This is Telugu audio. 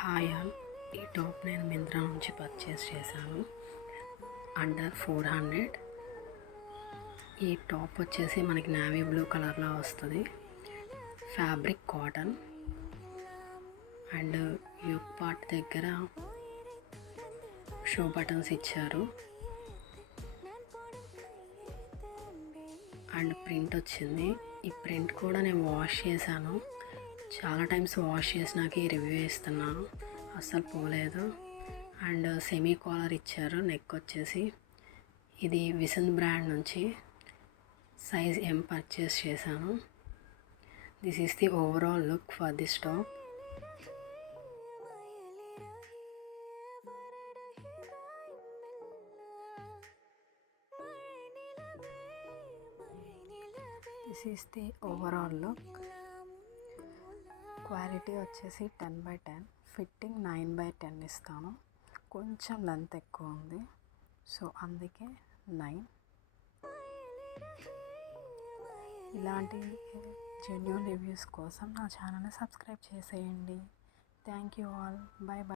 హాయ్ ఆల్, ఈ టాప్ నేను మింత్రా నుంచి పర్చేస్ చేశాను. అండర్ 400. ఈ టాప్ వచ్చేసి మనకి నేవీ బ్లూ కలర్లో వస్తుంది. Fabric cotton and yoke part దగ్గర షో బటన్స్ ఇచ్చారు అండ్ ప్రింట్ వచ్చింది. ఈ ప్రింట్ కూడా నేను వాష్ చేశాను. చాలా టైమ్స్ వాష్ చేసినాక ఈ రివ్యూ ఇస్తున్నాను. అస్సలు పోలేదు. అండ్ సెమీ కాలర్ ఇచ్చారు. నెక్ వచ్చేసి ఇది విసన్ బ్రాండ్ నుంచి సైజ్ M పర్చేస్ చేశాను. This is the overall look for this top. This is the overall look. Quality వచ్చేసి 10/10, ఫిట్టింగ్ 9/10 ఇస్తాను. కొంచెం లెంత్ ఎక్కువ ఉంది, సో అందుకే 9. ఇలాంటి జెన్యూన్ రివ్యూస్ కోసం నా ఛానల్ని సబ్స్క్రైబ్ చేసేయండి. Thank you all. Bye bye.